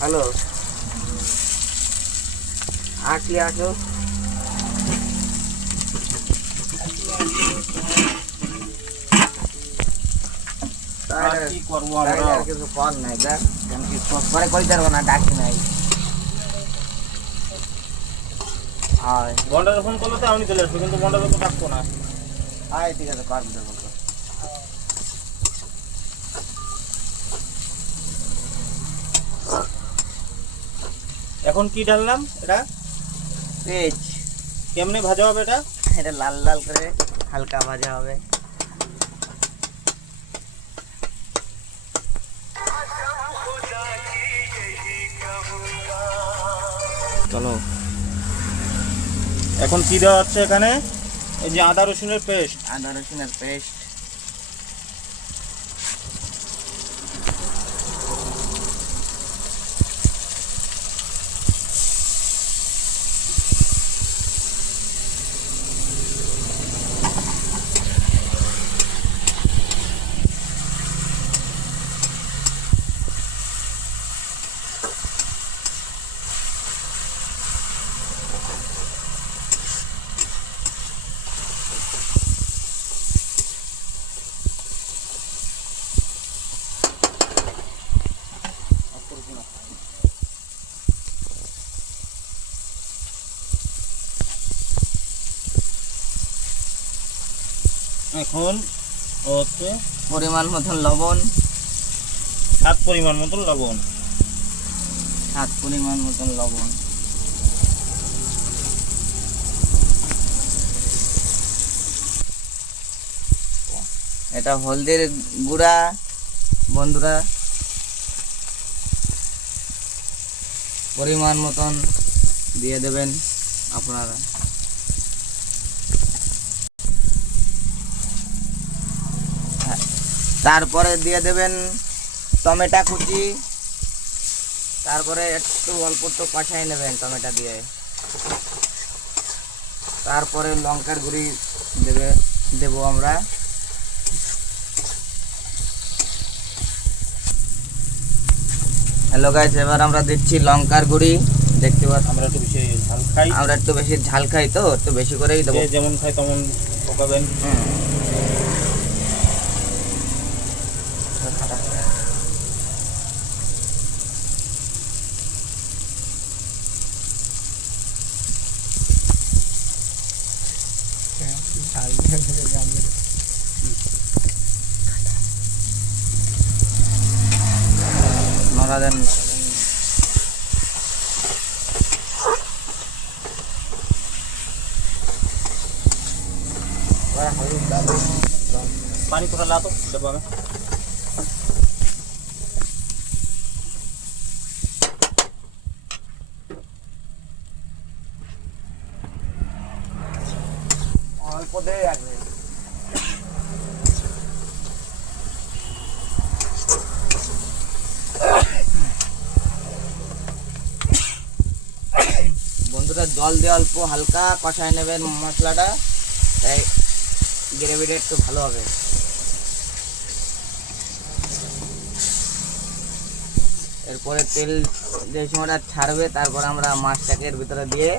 Hello, আসলে আসো। কি করবো আমরা? কিছু কল নাই দেখ, কি পরে করে যাবো না, ডাকি নাই। বন্ডারে ফোন করলে তো আমি চলে আসবো, কিন্তু বন্ডারে তো ডাকবো না। আয় ঠিক আছে, কর দেবো। এখন কি ডাললাম এটা? পেঁয়াজ। কেমনে ভাজা হবে এটা? এটা লাল লাল করে হালকা ভাজা হবে। চলো, এখন কি দেওয়া হচ্ছে এখানে? এই যে আদা রসুনের পেস্ট। আদা রসুনের পেস্ট। এখন হচ্ছে পরিমাণ মতন লবণ। স্বাদ পরিমাণ মতন লবণ। স্বাদ পরিমাণ মতন লবণ। এটা হলদির গুঁড়া বন্ধুরা, পরিমাণ মতন দিয়ে দেবেন আপনারা। তারপরে দিয়ে দেবেন টমেটো কুচি। তারপরে একটু অল্প একটু কষাই নেবেন টমেটো দিয়ে। তারপরে লঙ্কার গুঁড়ি দেবো আমরা। হ্যালো গাইস, এবার আমরা দিচ্ছি লঙ্কার গুঁড়ি। দেখতে পাচ্ছি আমরা একটু বেশি ঝাল খাই। আমরা একটু বেশি ঝাল খাই, তো একটু বেশি করেই দেবো। যেমন খাই তেমন পকাবেন। নড়া দেন। पानी थोड़ा ला दो डब्बा में। অল্প দে আগে। বন্ধুরা, জল দিয়ে অল্প হালকা কষায় নেবেন মশলাটা, তাই গ্রেভিটা একটু ভালো হবে। এরপরে তেল যে সময়টা ছাড়বে, তারপর আমরা মাছটাকে এর ভিতরে দিয়ে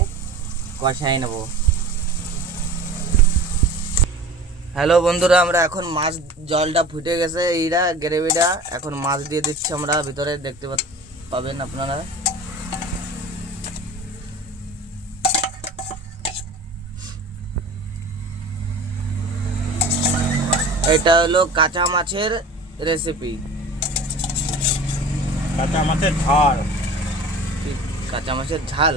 কষাই নেব। হ্যালো বন্ধুরা, আমরা এখন মাছ, জলটা ফুটে গেছে, এইটা গ্রেভিটা। এখন মাছ দিয়ে দিচ্ছি আমরা ভিতরে, দেখতে পাবেন আপনারা। এটা হলো কাঁচা মাছের রেসিপি। কাঁচা মাছের ঝাল। কাঁচা মাছের ঝাল,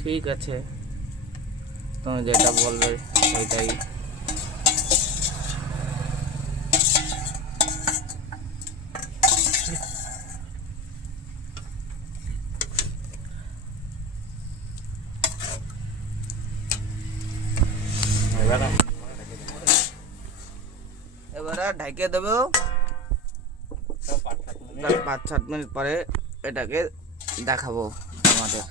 ঠিক আছে, তুমি যেটা বলবে সেটাই। এবারে ঢেকে দেবো। 5-7 মিনিট পরে এটাকে দেখাবো আমাদের।